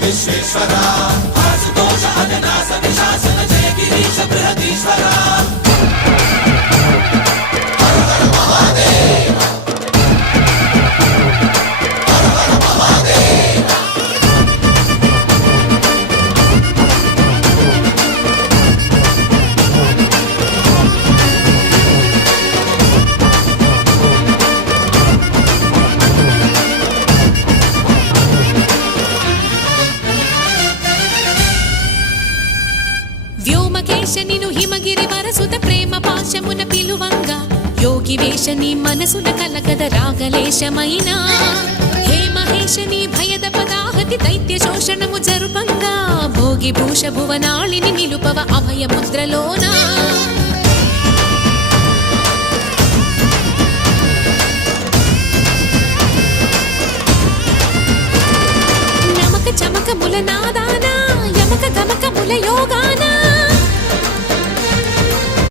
విశ్వేశ్వరా ఆశుతోష అజనాస విశాసన జయ గిరీశ బృహదీశ్వరా హర హర మహాదేవ హర హర మహాదేవ వ్యోమకేశనిను హిమగిరి వరసుత ప్రేమ పాశమున పిలువంగా యోగి వేషని మనసున కలకద రాగలేశమైనా హే మహేశని భయద పదాహతి దైత్య శోషణము జరుపంగా భోగి భూష భువనాళిని నిలుపవ అభయ ముద్రలోనా నమక చమక ముల నాదానా యమక గమక ముల యోగానా